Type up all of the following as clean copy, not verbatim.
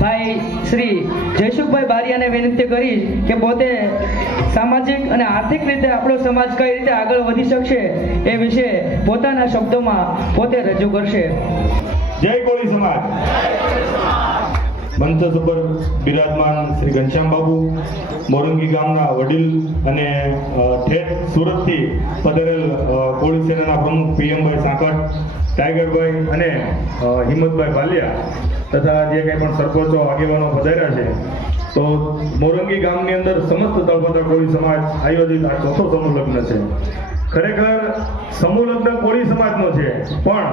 ભાઈ શ્રી જયસુખભાઈ બારિયાને વિનંતી કરીશ કે પોતે સામાજિક અને આર્થિક રીતે આપણો સમાજ કઈ રીતે આગળ વધી શકશે એ વિશે પોતાના શબ્દોમાં પોતે રજૂ કરશે. જય કોળી સમાજ. મંચ ઉપર બિરાજમાન શ્રી ઘનશ્યામ બાબુ, મોરંગી ગામના વડીલ અને ઠેઠ સુરતથી પધારેલ કોળી સેનાના પ્રમુખ પીએમભાઈ સાંકટ, ટાઈગરભાઈ અને હિંમતભાઈ ભાલિયા તથા જે કંઈ પણ સરપંચો આગેવાનો પધાર્યા છે, તો મોરંગી ગામની અંદર સમસ્ત તળપદા કોળી સમાજ આયોજિત આ ચોથો સમૂહ લગ્ન છે. ખરેખર સમૂહ લગ્ન કોળી સમાજનો છે, પણ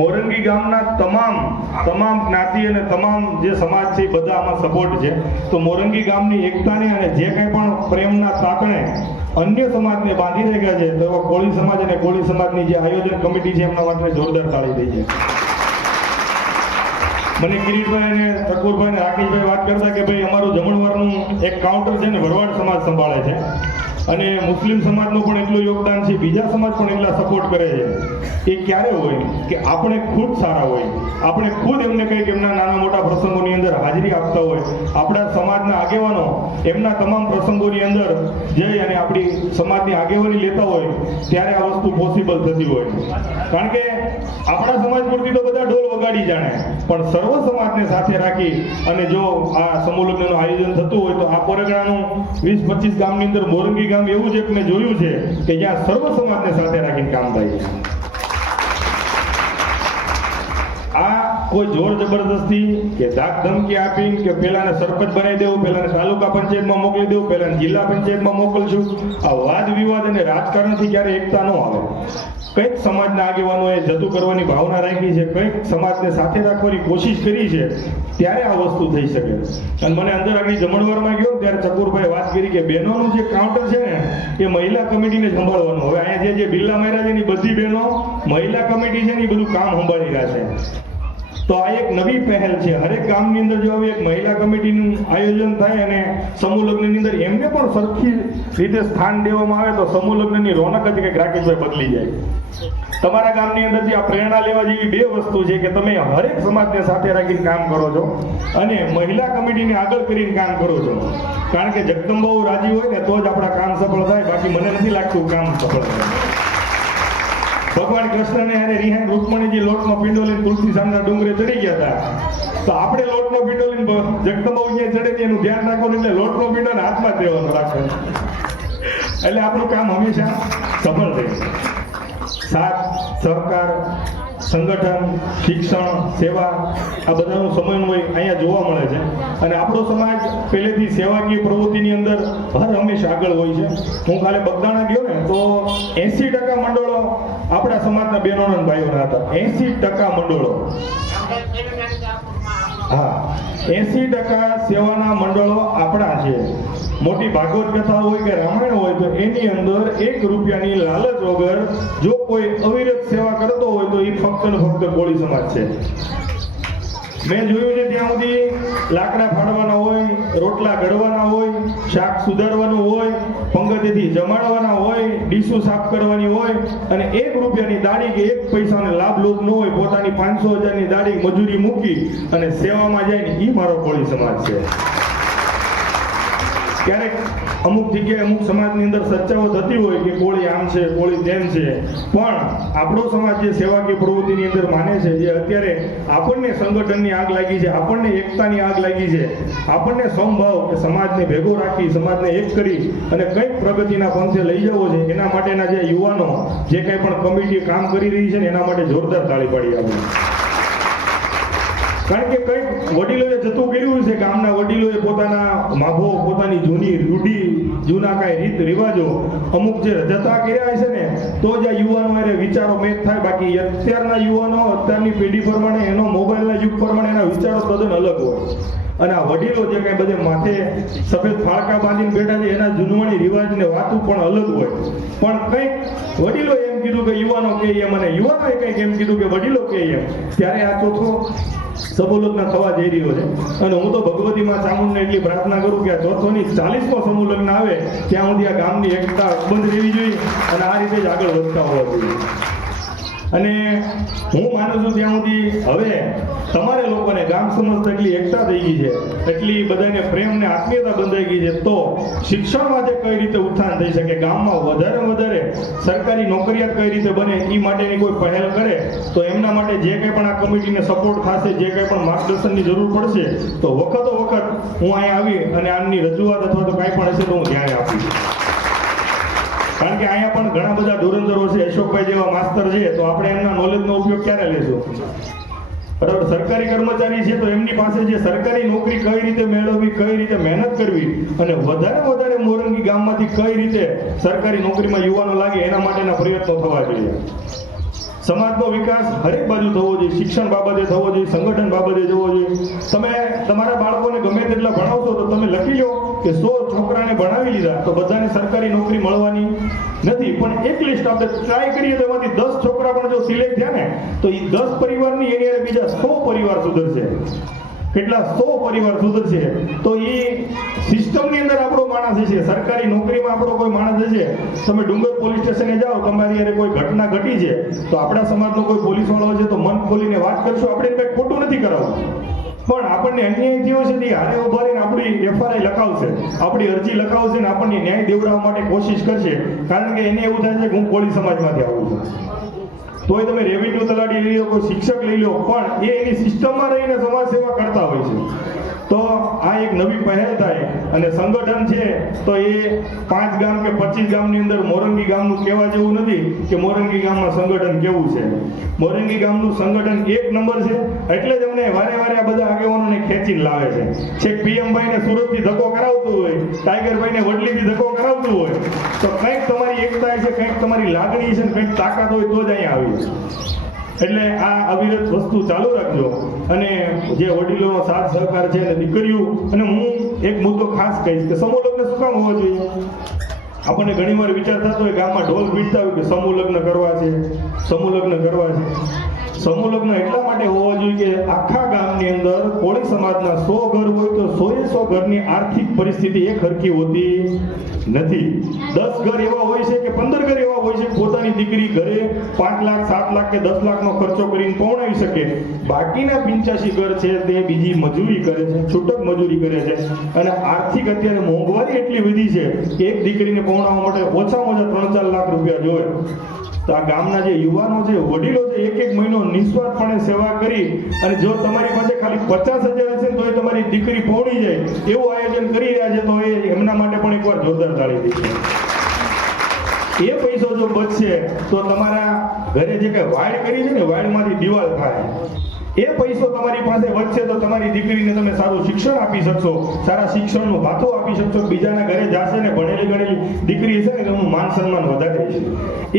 મોરંગી ગામના તમામ જ્ઞાતિ અને તમામ જે સમાજ છે બધા આમાં સપોર્ટ છે. તો મોરંગી ગામની એકતાને અને જે કંઈ પણ પ્રેમના તાતણે અન્ય સમાજને બાંધી રહ્યા છે, તો કોળી સમાજ અને કોળી સમાજની જે આયોજન કમિટી છે એમના માટે જોરદાર તાળી દઈ છે. મને કિરીટભાઈ અને ઠાકોરભાઈ અને રાકેશભાઈ વાત કરતા કે ભાઈ અમારું જમણવારનું એક કાઉન્ટર છે ને વરવાડ સમાજ સંભાળે છે અને મુસ્લિમ સમાજનું પણ એટલું યોગદાન છે, બીજા સમાજ પણ એટલા સપોર્ટ કરે છે. એ ક્યારે હોય કે આપણે ખુદ સારા હોય, આપણે ખુદ એમને કંઈક એમના નાના મોટા પ્રસંગોની અંદર હાજરી આપતા હોય, આપણા સમાજના આગેવાનો એમના તમામ પ્રસંગોની અંદર જઈ અને આપણી સમાજની આગેવાની લેતા હોય, ત્યારે આ વસ્તુ પોસિબલ થતી હોય. કારણ કે આપણા સમાજ પૂરતી તો બધા ઢોલ વગાડી જાણે, પણ સર્વ સમાજને સાથે રાખી અને જો આ સમૂહ લગ્નનું આયોજન થતું હોય તો આ કોરેગણાનું 20-25 ગામની અંદર મોરંગી ગામ એવું જ એક મેં જોયું છે કે જ્યાં સર્વ સમાજને સાથે રાખીને કામ થાય છે. આ કોઈ જોર જબરદસ્તી કે ધાક ધમકી આપી કે પેલાને સરપંચ બનાવી દેવું, પેલાને તાલુકા પંચાયતમાં મોકલી દેવું, પેલાને જિલ્લા પંચાયતમાં મોકલશું, આ વાદ વિવાદ અને રાજકારણથી ક્યારે એકતા ન આવે. કંઈક સમાજના આગેવાનોએ જતું કરવાની ભાવના રાખી છે, કંઈક સમાજને સાથે રાખવાની કોશિશ કરી છે, ત્યારે આ વસ્તુ થઈ શકે. અને મને અંદર આગળ જમણવારમાં ગયો ત્યારે ચકુરભાઈ વાત કરી કે બહેનોનું જે કાઉન્ટર છે ને એ મહિલા કમિટીને સંભાળવાનું. હવે અહીંયા જે બિલ્લા માર્યા છે એની બધી બહેનો મહિલા કમિટી છે ને એ બધું કામ સંભાળી રહ્યા છે. તો આ એક નવી પહેલ છે. હરેક ગામની અંદર જો હવે એક મહિલા કમિટીનું આયોજન થાય અને સમૂહ લગ્નની અંદર એમને પણ સરખી રીતે સ્થાન દેવામાં આવે તો સમૂહ લગ્નની રોનક જ કંઈક રાકેશભાઈ બદલી જાય. તમારા ગામની અંદરથી આ પ્રેરણા લેવા જેવી બે વસ્તુ છે કે તમે હરેક સમાજને સાથે રાખીને કામ કરો છો અને મહિલા કમિટીને આગળ કરીને કામ કરો છો. કારણ કે જગદંબાઓ રાજી હોય ને તો જ આપણા કામ સફળ થાય, બાકી મને નથી લાગતું કામ સફળ થાય. ભગવાન કૃષ્ણને હારે રિહાન રૂકમણીજી લોટનો પીંડો લઈને તુલસી સામના ડુંગરે ચડી ગયા હતા, તો આપણે લોટનો પીંડો લઈને જગદંબાઓ જ્યાં ચડે એનું ધ્યાન રાખવાનું, એટલે લોટનો પીંડો હાથમાં જ દેવાનો રાખવાનો, એટલે આપણું કામ હંમેશા સફળ થાય. સાથ સહકાર, સંગઠન, શિક્ષણ, સેવા આ બધાનું સમન્વય અહીંયા જોવા મળે છે. અને આપણો સમાજ પહેલેથી સેવાકીય પ્રવૃત્તિની અંદર હર હંમેશા આગળ હોય છે. હું કાલે બગદાણા ગયો ને તો 80% મંડળો આપણા સમાજના બહેનો અને ભાઈઓના હતા. 80% મંડળો, હા 80% સેવાના મંડળો આપણા છે. મોટી ભાગવત કથા હોય કે રામાયણ હોય તો એની અંદર 1 રૂપિયાની લાલચ વગર જો કોઈ અવિરત સેવા કરતો હોય તો એ ફક્ત ને ફક્ત કોળી સમાજ છે. મેં જોયું છે ત્યાં સુધી લાકડા ફાડવાના હોય, રોટલા ઘડવાના હોય, શાક સુધારવાનું હોય, પંગતેથી જમાડવાના હોય, ડીશું સાફ કરવાની હોય, અને 1 રૂપિયાની દાડી કે 1 પૈસાનો લાભ લોભ ન હોય, પોતાની 500,000ની દાડી મજૂરી મૂકી અને સેવામાં જાય ને એ મારો કોળી સમાજ છે. ક્યારેક અમુક જગ્યાએ અમુક સમાજની અંદર ચર્ચાઓ થતી હોય કે કોળી આમ છે, કોળી તેમ છે, પણ આપણો સમાજ જે સેવાકીય પ્રવૃત્તિની અંદર માને છે, જે અત્યારે આપણને સંગઠનની આગ લાગી છે, આપણને એકતાની આગ લાગી છે, આપણને સમભાવ કે સમાજને ભેગો રાખી, સમાજને એક કરી અને કંઈક પ્રગતિના પંથે લઈ જવો છે, એના માટેના જે યુવાનો જે કંઈ પણ કમિટી કામ કરી રહી છે ને એના માટે જોરદાર તાળી પાડી આપી. કારણ કે કંઈક વડીલોએ જતું કર્યું છે, ગામના વડીલોએ પોતાના માભો, પોતાની જૂની રૂઢી, જૂના કાંઈ રીત રિવાજો અમુક જે જતા કર્યા છે ને તો જ આ યુવાનો અરે વિચારો મેચ થાય. બાકી અત્યારના યુવાનો અત્યારની પેઢી પ્રમાણે એનો મોબાઈલના યુગ પ્રમાણે એના વિચારો તદ્દન અલગ હોય. અને આ વડીલો જે કંઈ બધે માથે સફેદ ફાળકા બાંધીને બેઠા છે એના જૂનવાણી રિવાજ ને વાતું પણ અલગ હોય. પણ કંઈક વડીલો એમ કીધું કે યુવાનો કહે એમ, અને યુવાનોએ કંઈક એમ કીધું કે વડીલો કહે એમ, ત્યારે આ ચોથો સમૂહ લગ્ન થવા જઈ રહ્યો છે. અને હું તો ભગવતી માં ચામુંડને એટલી પ્રાર્થના કરું કે આ ચોથોની 40મો સમૂહ લગ્ન આવે ત્યાં સુધી આ ગામની એકતા બંધ રહેવી જોઈએ અને આ રીતે જ આગળ વધતા હોવા જોઈએ. અને હું માનું છું ત્યાં સુધી હવે તમારે લોકોને ગામ સમાજ એટલી એકતા થઈ ગઈ છે, એટલી બધાને પ્રેમ ને આત્મીયતા બંધાઈ ગઈ છે, તો શિક્ષણ માટે કઈ રીતે ઉત્થાન થઈ શકે, ગામમાં વધારે સરકારી નોકરિયાત કઈ રીતે બને એ માટેની કોઈ પહેલ કરે તો એમના માટે જે કંઈ પણ આ કમિટીને સપોર્ટ થશે, જે કંઈ પણ માર્ગદર્શનની જરૂર પડશે તો વખતો વખત હું અહીંયા આવી અને આમની રજૂઆત અથવા તો કાંઈ પણ હશે તો હું ધ્યાન આપીશ. કારણ કે અહીંયા પણ ઘણા બધા ધુરંધરો છે, અશોકભાઈ જેવા માસ્તર છે, તો આપણે એમના નોલેજનો ઉપયોગ ક્યારે લેશું? બરાબર, સરકારી કર્મચારી છે તો એમની પાસે જે સરકારી નોકરી કઈ રીતે મેળવવી, કઈ રીતે મહેનત કરવી અને વધારે મોરંગી ગામમાંથી કઈ રીતે સરકારી નોકરીમાં યુવાનો લાગે એના માટેના પ્રયત્નો થવા જોઈએ. સમાજનો વિકાસ હરેક બાજુ થવો જોઈએ, શિક્ષણ બાબતે થવો જોઈએ, સંગઠન બાબતે થવો જોઈએ. તમે તમારા બાળકોને ગમે તેટલા ભણાવશો તો તમે લખી લો કે 100 છોકરાને ભણાવી લીધા તો બધાને સરકારી નોકરી મળવાની નથી, પણ એક લિસ્ટ આપણે ટ્રાય કરીએ તો એમાંથી 10 છોકરા પણ જો સિલેક્ટ થયા ને તો એ 10 પરિવારની એની હારે બીજા 100 પરિવાર સુધરશે. કેટલા 100 પરિવાર સુધરશે તો એ સિસ્ટમની અંદર આપણો માણસ હશે, સરકારી નોકરીમાં આપણો કોઈ માણસ હશે. તમે ડુંગર પોલીસ સ્ટેશને જાઓ, તમારી યારે કોઈ ઘટના ઘટી છે તો આપણા સમાજનો કોઈ પોલીસ વાળો છે તો મન ખોલીને વાત કરશો, આપણે કંઈ ખોટું નથી કરાવવું, પણ આપણને અન્યાય થયો છે તે હારે ઉભા રહીને આપણી એફઆરઆઈ લખાવશે, આપણી અરજી લખાવશે ને આપણને ન્યાય દેવડાવવા માટે કોશિશ કરશે, કારણ કે એને એવું થાય છે કે હું કોળી સમાજમાંથી આવું છું. તોય તમે રેવન્યુ તલાટી લઈ લો, કોઈ શિક્ષક લઈ લો, પણ એ એની સિસ્ટમમાં રહીને સમાજ સેવા કરતા હોય છે. તો આ એક નવી પહેલ થાય અને સંગઠન છે તો એ 5 ગામ કે 25 ગામની અંદર મોરંગી ગામનું કહેવા જેવું નથી કે મોરંગી ગામમાં સંગઠન કેવું છે. મોરંગી ગામનું સંગઠન 1 નંબર છે, એટલે જ અમને વારે આ બધા આગેવાનોને ખેંચીને લાવે છે. છેક પીએમભાઈને સુરતથી ધક્કો કરાવતું હોય, ટાઈગરભાઈને વડલીથી ધક્કો કરાવતું હોય, તો કંઈક તમારી એકતા છે, કંઈક તમારી લાગણી છે, કંઈક તાકાત હોય તો જ અહીંયા આવી. એટલે આ અવિરત વસ્તુ ચાલુ રાખજો અને જે વડીલોનો સાથ સહકાર છે અને દીકરીઓ, અને હું એક મુદ્દો ખાસ કહીશ કે સમૂહ લગ્ન શું કામ હોવા જોઈએ? આપણને ઘણીવાર વિચાર થતો હોય ગામમાં ઢોલ પીટતા હોય કે સમૂહ લગ્ન કરવા છે, સમૂહ લગ્ન કરવા છે. સમૂહ લગ્ન એટલા માટે હોવા જોઈએ કે આખા ગામની અંદર કોળી સમાજના 100 ઘર હોય તો 100 ઘરની આર્થિક પરિસ્થિતિ એક હરખી હોતી નથી. 10 ઘર એવા હોય છે કે 15 ઘર એવા હોય છે કે પોતાની દીકરી ઘરે 5 લાખ 7 લાખ કે 10 લાખનો ખર્ચો કરીને પહોંચાવી શકે, બાકીના 85 ઘર છે તે બીજી મજૂરી કરે છે, છૂટક મજૂરી કરે છે. અને આર્થિક અત્યારે મોંઘવારી એટલી વધી છે કે એક દીકરીને પહોંચાડવા માટે ઓછામાં ઓછા 3-4 લાખ રૂપિયા જોઈએ. તો આ ગામના જે યુવાનો છે, વડીલો છે, એક મહિનો નિસ્વાર્થપણે સેવા કરી અને જો તમારી પાસે ખાલી 50,000 હશે તો એ તમારી દીકરી પહોંચી જાય એવું આયોજન કરી રહ્યા છે, તો એ એમના માટે પણ એકવાર જોરદાર તાળી દઈશું. એ પૈસો જો બચશે તો તમારા ઘરે જે કઈ વાડ કરી છે ને, વાડમાંથી દિવાલ થાય. એ પૈસો તમારી પાસે વધશે તો તમારી દીકરીને તમે સારું શિક્ષણ આપી શકશો, સારા શિક્ષણનું ભાથું આપી શકશો. બીજાના ઘરે જાશે ને ભણેલી ગણેલી દીકરી હશે ને એનું માન સન્માન વધારે છે.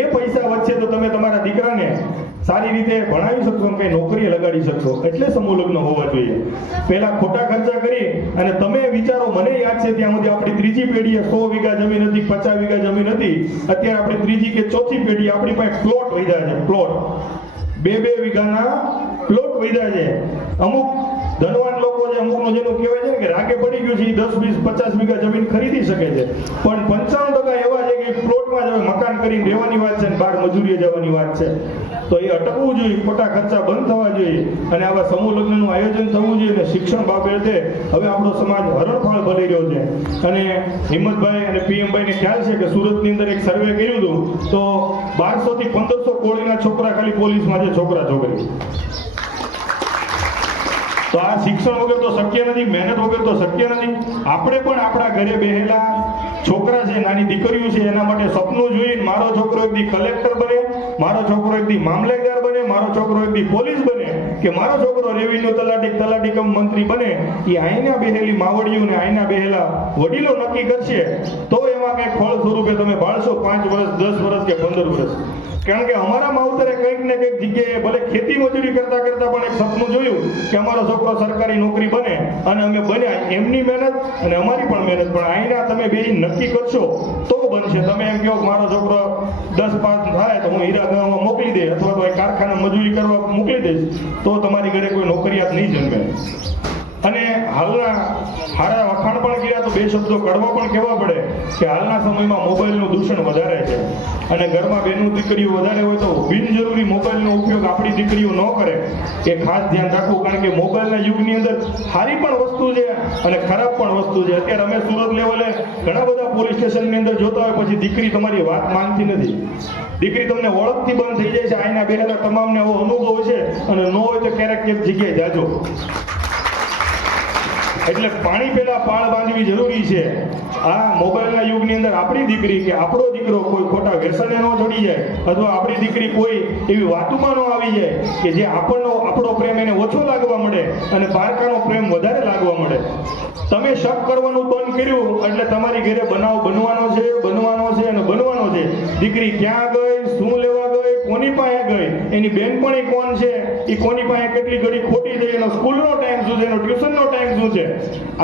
એ પૈસા વધશે તો તમે તમારા દીકરાને સારી રીતે ભણાવી શકશો, કઈ નોકરીએ લગાડી શકશો. એટલે સમૂહ લગ્ન હોવા જોઈએ. પહેલા ખોટા ખર્ચા કરી અને તમે વિચારો, મને યાદ છે ત્યાં સુધી આપણી ત્રીજી પેઢીએ 100 વીઘા જમીન હતી, 50 વીઘા જમીન હતી. અત્યારે આપણી ત્રીજી કે ચોથી પેઢી આપણી પાસે પ્લોટ વધ્યા છે, પ્લોટ 2-2 વીઘાના પ્લોટ વધ્યા છે. અમુક ધનવાન લોકો છે, અમુકનું જેનું કહેવાય છે કે રાગે પડી ગયું છે, 10, 20, 50 વીઘા જમીન ખરીદી શકે છે, પણ 95% એવા છે કે પ્લોટમાં જ હવે મકાન કરીને રહેવાની વાત છે અને બહાર મજૂરીએ જવાની વાત છે. તો એ અટકવું જોઈએ, ખોટા ખર્ચા બંધ થવા જોઈએ અને આવા સમૂહ લગ્નનું આયોજન થવું જોઈએ. અને શિક્ષણ બાબતે હવે આપણો સમાજ હરણફાળ ભરી રહ્યો છે. અને હિંમતભાઈ અને પીએમભાઈને ખ્યાલ છે કે સુરતની અંદર એક સર્વે કર્યું હતું તો 1200 થી 1500 કોળીના છોકરા ખાલી પોલીસમાં છે, છોકરા છોકરી. તો આ શિક્ષણ વગર તો શક્ય નથી, મહેનત વગર તો શક્ય નથી. આપણે પણ આપણા ઘરે બેહેલા છોકરા છે, નાની દીકરીઓ છે, એના માટે સપનું જોઈને મારો છોકરો એક દી કલેક્ટર બને, મારો છોકરો એક દી મામલેદાર બને, મારો છોકરો એક દી પોલીસ બને, કે મારો છોકરો રેવન્યુ તલાટી કમ મંત્રી બને. એ આઈના બેહેલી માવડીઓ ને આઈના બેહેલા વડીલો નક્કી કરશે તો એમાં કંઈક ફળ સ્વરૂપે તમે બાળશો 5 વર્ષ, 10 વર્ષ કે 15 વર્ષ. કારણ કે અમારા માવતરે કંઈક ને કંઈક જગ્યાએ ભલે ખેતી મજૂરી કરતા પણ એક સપનું જોયું કે અમારો છોકરો સરકારી નોકરી બને, અને અમે બન્યા. એમની મહેનત અને અમારી પણ મહેનત, પણ અહીંના તમે બે નક્કી કરશો તો બનશે. તમે એમ કહો મારો છોકરો 10 પાસ થાય તો હું હીરા ગામમાં મોકલી દે અથવા તો કારખાના મજૂરી કરવા મોકલી દઈશ, તો તમારી ઘરે કોઈ નોકરિયાત નહીં જન્મે. અને હાલના હારા વખાણ પણ કર્યા તો 2 બે શબ્દો કડવા પણ કહેવા પડે કે હાલના સમયમાં મોબાઈલનું દૂષણ વધારે છે અને ઘરમાં બેનું દીકરીઓ વધારે હોય તો બિનજરૂરી મોબાઈલનો ઉપયોગ આપણી દીકરીઓ ન કરે એ ખાસ ધ્યાન રાખવું, કારણ કે મોબાઈલના યુગની અંદર સારી પણ વસ્તુ છે અને ખરાબ પણ વસ્તુ છે. અત્યારે અમે સુરત લેવલે ઘણા બધા પોલીસ સ્ટેશનની અંદર જોતા હોય, પછી દીકરી તમારી વાત માનતી નથી, દીકરી તમને ઓળખથી બંધ થઈ જાય છે. આઈના બેહેલા તમામને એવો અનુભવ છે અને ન હોય તો ક્યારેક ક્યાંક જગ્યાએ જાજો. એટલે પાણી પહેલા પાળ બાંધવી જરૂરી છે. આ મોબાઈલના યુગની અંદર આપણી દીકરી કે આપણો દીકરો કોઈ ખોટા વ્યસને ન ચડી જાય અથવા આપણી દીકરી કોઈ એવી વાતોમાં ન આવી જાય કે જે આપણો પ્રેમ એને ઓછો લાગવા મળે અને પારકાનો પ્રેમ વધારે લાગવા મળે. તમે શક કરવાનું બંધ કર્યું એટલે તમારી ઘરે બનાવ બનવાનો છે અને બનવાનો છે. દીકરી ક્યાં ગઈ, શું લેવા ગઈ, કોની પાસે ગઈ, એની બેનપણી કોણ છે, એ કોની પાસે કેટલી ઘડી ખોટી થઈ, એનો સ્કૂલનો ટાઈમ શું છે, એનો ટ્યુશનનો ટાઈમ શું છે,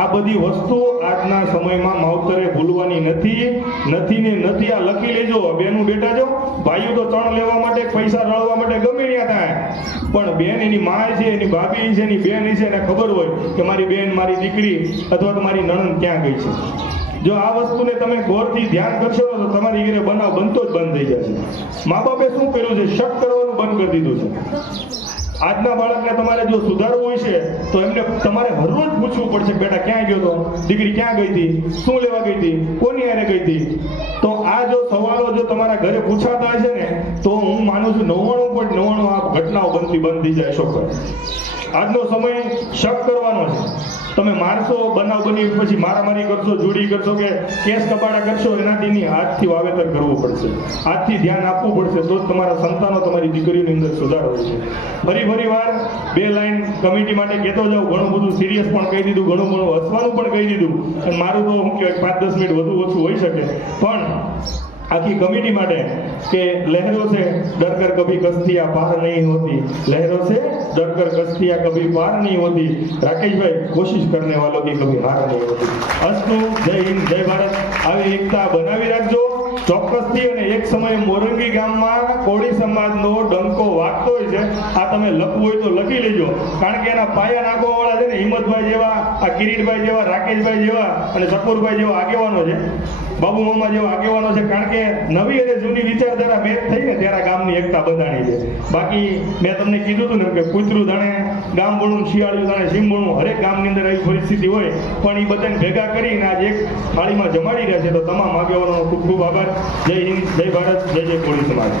આ બધી વસ્તુ આજના સમયમાં માવતરે ભૂલવાની નથી. આ લખી લેજો બેનું બેટા, જો ભાઈઓ તો તણ લેવા માટે પૈસા રળવા માટે ગમે ત્યાં થાય, પણ બેન એની માં છે, એની ભાભી છે, એની બેન છે, એને ખબર હોય કે મારી બેન, મારી દીકરી અથવા તો મારી નણંદ ક્યાં ગઈ છે. જો આ વસ્તુને તમે ગૌરથી ધ્યાન કરશો તો તમારી ઘરે બનાવ બનતો જ બંધ થઈ જશે. મા બાપે શું કર્યું છે? શક કરવાનું બંધ કરી દીધું છે. આજના બાળકને તમારે જો સુધારવું હોય છે તો એમને તમારે હરરોજ પૂછવું પડશે, બેટા ક્યાં ગયો તો, દીકરી ક્યાં ગઈ હતી, શું લેવા ગઈ હતી, કોની હારે ગઈ હતી. તો આ જો સવાલો જો તમારા ઘરે પૂછાતા હશે ને તો હું માનું છું 99.99 આ ઘટનાઓ બનતી બંધ થઈ જાય. અશોકભાઈ, આજનો સમય શક કરવાનો છે. તમે મારશો, બનાવ બની પછી મારામારી કરશો, જોડી કરશો કે કેસ કબાડા કરશો, એનાથી નહીં, આજથી વાવેતર કરવું પડશે, આજથી ધ્યાન આપવું પડશે, તો જ તમારા સંતાનો, તમારી દીકરીઓની અંદર સુધારો હોય છે. ફરી વાર બે લાઈન કમિટી માટે કહેતો જાઉં. ઘણું બધું સિરિયસ પણ કહી દીધું, ઘણું હસવાનું પણ કહી દીધું, અને મારું તો શું કહેવાય 5-10 મિનિટ વધુ ઓછું હોઈ શકે, પણ આખી કમિટી માટે કે લહેરો से डरकर कभी कश्तियां पार नहीं होती, लहरों से डरकर कश्तियां कभी पार नहीं होती, राकेश भाई कोशिश करने वालों की कभी हार नहीं होती. અસ્તુ, જય હિન્દ, જય ભારત. આવી એકતા બનાવી રાખજો ચોક્કસથી. અને એક સમયે મોરંગી ગામમાં કોળી સમાજનો ડંકો વાગતો હોય છે. આ તમે લખવું હોય તો લખી લેજો, કારણ કે એના પાયા નાખવા વાળા છે ને હિંમતભાઈ જેવા, આ કિરીટભાઈ જેવા, રાકેશભાઈ જેવા અને શકુરભાઈ જેવા આગેવાનો છે, બાબુ મામા જેવા આગેવાનો છે. કારણ કે નવી અને જૂની વિચારધારા મેચ થઈ ને ત્યારે ગામની એકતા બંધાણી છે. બાકી મેં તમને કીધું હતું ને કે કૂતરું દાણે ગામ બળું, શિયાળિયું દાણે સીમ બળું, હરેક ગામની અંદર આવી પરિસ્થિતિ હોય, પણ એ બધાને ભેગા કરીને આજે એક થાળીમાં જમાડી રહ્યા છે. તો તમામ આગેવાનોનો ખૂબ ખૂબ આભાર. જય હિન્દ, જય ભારત, જય કોળી સમાજ.